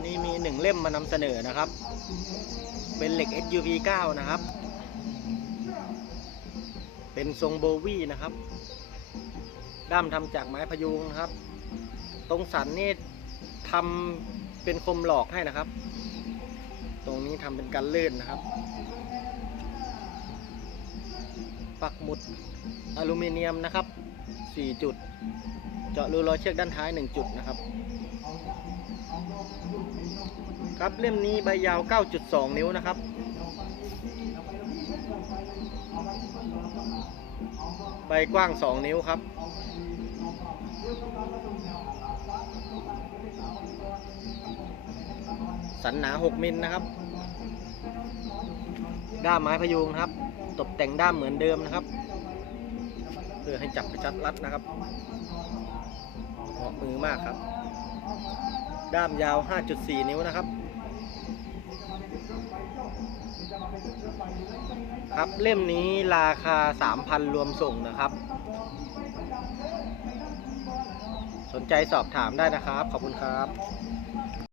วันนี้มีหนึ่งเล่มมานำเสนอนะครับ เป็นเหล็ก SUV 9 นะครับ เป็นทรงโบวี่นะครับ ด้ามทำจากไม้พยุงนะครับ ตรงสันนี่ทำเป็นคมหลอกให้นะครับ ตรงนี้ทำเป็นกันลื่นนะครับ ปักหมุดอลูมิเนียมนะครับ 4 จุด เจาะรูรอยเชือกด้านท้าย 1 จุดนะครับ ครับเล่มนี้ใบยาว 9.2 นิ้วนะครับ ใบกว้าง 2 นิ้วครับ สันหนา 6 มิลนะครับ ด้ามไม้พยุงครับ ตกแต่งด้ามเหมือนเดิมนะครับ เพื่อให้จับกระชัดรัดนะครับเหมาะมือมากครับ ด้ามยาว 5.4 นิ้วนะครับ ครับเล่มนี้ราคา 3,000 รวมส่งนะครับ สนใจสอบถามได้นะครับ ขอบคุณครับ